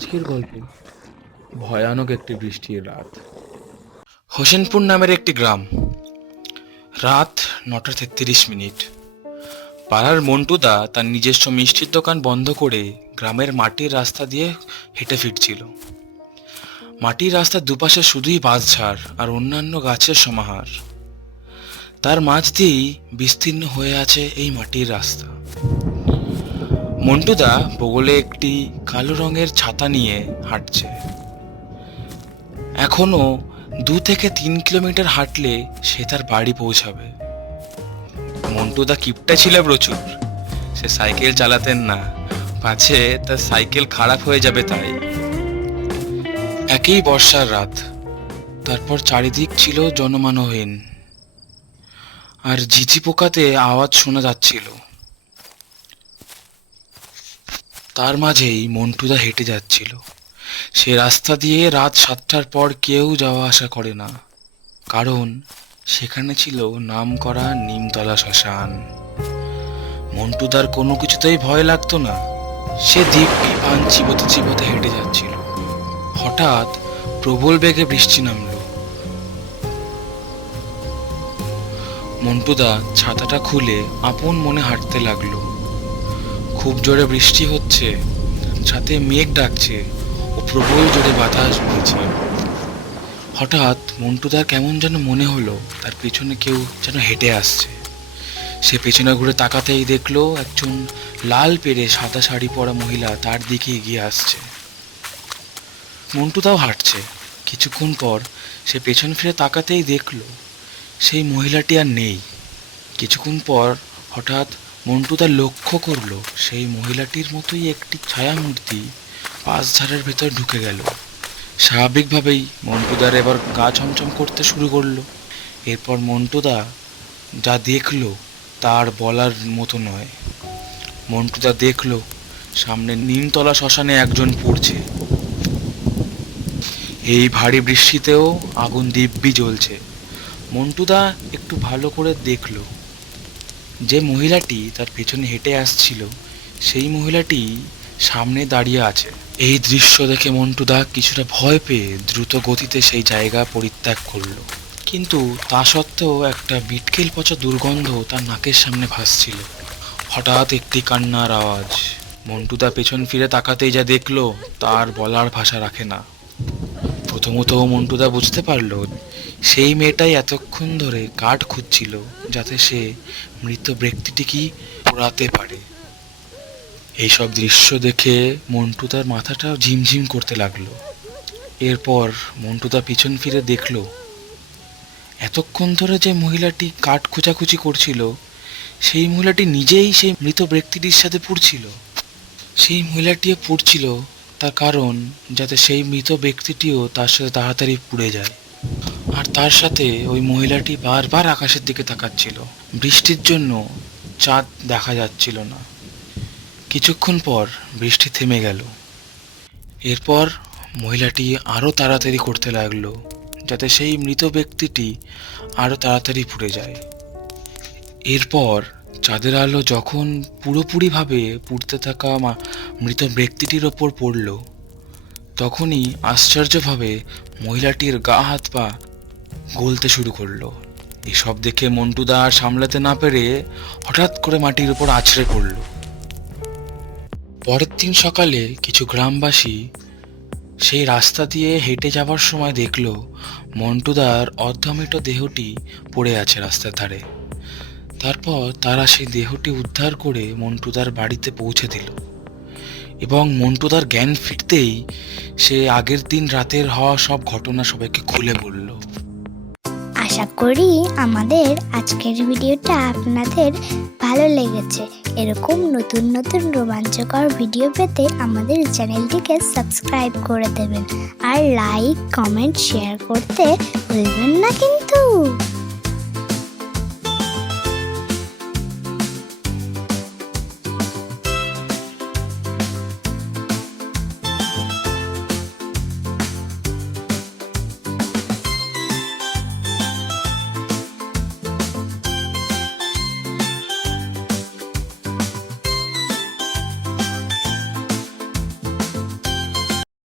আজকের গল্প ভয়ানক একটি বৃষ্টির রাত। হোসেনপুর নামের একটি গ্রাম। রাত 9:33। পাড়ার মন্টুদা তার নিজস্ব মিষ্টির দোকান বন্ধ করে গ্রামের মাটির রাস্তা দিয়ে হেঁটে ফিরছিল। মাটির রাস্তার দুপাশে শুধুই বাঁশঝাড় আর অন্যান্য গাছের সমাহার। তার মাঝ দিয়েই বিস্তীর্ণ হয়ে আছে এই মাটির রাস্তা। মন্টুদা বগলে একটি কালো রঙের ছাতা নিয়ে হাঁটছে। এখনো 2 থেকে 3 কিলোমিটার হাঁটলে সে তার বাড়ি পৌঁছাবে। মন্টুদা কিপটা ছিল প্রচুর। সে সাইকেল চালাতেন না, পাছে তার সাইকেল খারাপ হয়ে যাবে তাই। একই বর্ষার রাত। তারপর চারিদিক ছিল জনমানবহীন, আর ঝিঝি পোকাতে আওয়াজ শোনা যাচ্ছিল। তার মাঝেই মন্টুদা হেঁটে যাচ্ছিল। সে রাস্তা দিয়ে রাত 7টার পর কেউ যাওয়া আসা করে না, কারণ সেখানে ছিল নামকরা নিমতলা শ্মশান। মন্টুদার কোনো কিছুতেই ভয় লাগতো না। সে দিব্যি পান চিবোতে চিবোতে হেঁটে যাচ্ছিল। হঠাৎ প্রবল বেগে বৃষ্টি নামলো। মন্টুদা ছাতাটা খুলে আপন মনে হাঁটতে লাগলো। খুব জোরে বৃষ্টি হচ্ছে, সাথে মেঘ ডাকছে ও প্রবল জোরে বাতাস বইছে। হঠাৎ মন্টুদার কেমন যেন মনে হলো তার পেছনে কেউ যেন হেঁটে আসছে। সে পেছনে ঘুরে তাকাতেই দেখলো একজন লাল পেরে সাদা শাড়ি পরা মহিলা তার দিকে এগিয়ে আসছে। মন্টুদাও হাঁটছে। কিছুক্ষণ পর সে পেছন ফিরে তাকাতেই দেখলো সেই মহিলাটি আর নেই। কিছুক্ষণ পর হঠাৎ মন্টুদা লক্ষ্য করলো সেই মহিলাটির মতোই একটি ছায়ামূর্তি বাঁশঝাড়ের ভেতর ঢুকে গেল। স্বাভাবিকভাবেই মন্টুদার এবার গা ছমছম করতে শুরু করলো। এরপর মন্টুদা যা দেখলো তার বলার মতো নয়। মন্টুদা দেখলো সামনে নিমতলা শ্মশানে একজন পড়ছে। এই ভারী বৃষ্টিতেও আগুন দিব্যি জ্বলছে। মন্টুদা একটু ভালো করে দেখলো যে মহিলাটি তার পেছনে হেঁটে আসছিল সেই মহিলাটি সামনে দাঁড়িয়ে আছে। এই দৃশ্য দেখে মন্টুদা কিছুটা ভয় পেয়ে দ্রুত গতিতে সেই জায়গা পরিত্যাগ করলো। কিন্তু তা সত্ত্বেও একটা বিটকেল পচা দুর্গন্ধ তার নাকের সামনে ভাসছিল। হঠাৎ একটি কান্নার আওয়াজ। মন্টুদা পেছন ফিরে তাকাতেই যা দেখলো তার বলার ভাষা রাখে না। প্রথমত মন্টুদা বুঝতে পারলো সেই মেয়েটাই এতক্ষণ ধরে কাঠ খুঁজছিল যাতে সে মৃত ব্যক্তিটিকে পোড়াতে পারে। এইসব দৃশ্য দেখে মন্টুদার মাথাটা ঝিমঝিম করতে লাগলো। এরপর মন্টুদা পিছন ফিরে দেখলো এতক্ষণ ধরে যে মহিলাটি কাঠ খোঁচাখুচি করছিল সেই মহিলাটি নিজেই সেই মৃত ব্যক্তিটির সাথে পুড়ছিল। সেই মহিলাটিও পুড়ছিল তার কারণ যাতে সেই মৃত ব্যক্তিটিও তার সাথে তাড়াতাড়ি পুড়ে যায়। আর তার সাথে ওই মহিলাটি বারবার আকাশের দিকে তাকাচ্ছিল। বৃষ্টির জন্য চাঁদ দেখা যাচ্ছিল না। কিছুক্ষণ পর বৃষ্টি থেমে গেল। এরপর মহিলাটি আরও তাড়াতাড়ি করতে লাগলো যাতে সেই মৃত ব্যক্তিটি আরও তাড়াতাড়ি পুড়ে যায়। এরপর চাঁদের আলো যখন পুরোপুরিভাবে পুড়তে থাকা মৃত ব্যক্তিটির ওপর পড়ল, তখনই আশ্চর্যভাবে মহিলাটির গা হাত পা গলতে শুরু করলো। এসব দেখে মন্টুদা আর সামলাতে না পেরে হঠাৎ করে মাটির উপর আছড়ে পড়ল। পরের দিন সকালে কিছু গ্রামবাসী সেই রাস্তা দিয়ে হেঁটে যাওয়ার সময় দেখলো মন্টুদার অর্ধমৃত দেহটি পড়ে আছে রাস্তার ধারে। তারপর তারা সেই দেহটি উদ্ধার করে মন্টুদার বাড়িতে পৌঁছে দিল এবং মন্টুদার জ্ঞান ফিরতেই সে আগের দিন রাতের হওয়া সব ঘটনা সবাইকে খুলে বলল। আশা করি আমাদের আজকের ভিডিওটা আপনাদের ভালো লেগেছে। এরকম নতুন নতুন রোমাঞ্চকর ভিডিও পেতে আমাদের চ্যানেলটিকে সাবস্ক্রাইব করে দেবেন আর লাইক, কমেন্ট, শেয়ার করতে ভুলবেন না কিন্তু।